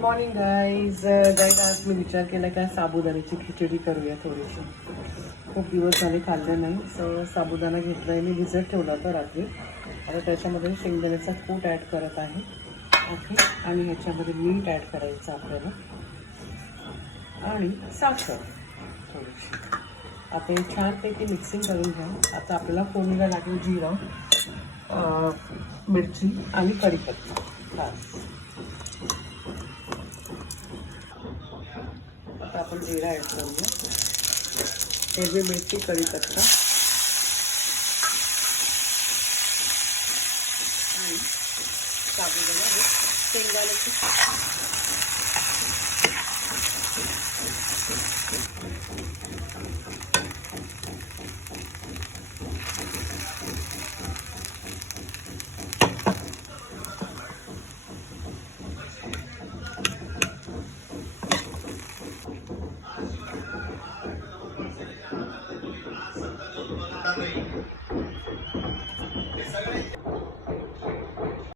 Morning guys आज मी विचार केला का साबुदाण्याची खिचडी करूया थोडीशी. खूप दिवस झाले खाल्लं नाही. साबुदाणा घेतला आहे मी, भिजत ठेवला होता रात्री. आता त्याच्यामध्ये शेंगदाण्याचा कूट ॲड करत आहे. ओके, आणि ह्याच्यामध्ये मीठ ॲड करायचं आपल्याला आणि साखर थोडीशी. आता हे छानपैकी मिक्सिंग करून घ्या. आता आपल्याला फोडणीला लागेल जिरं, मिरची आणि कढीपत्ता. आता आपण जिरा ॲड करूया, हिरवी मिरची, कढीपत्ता आणि साबुदाणा शेंगदाण्याची.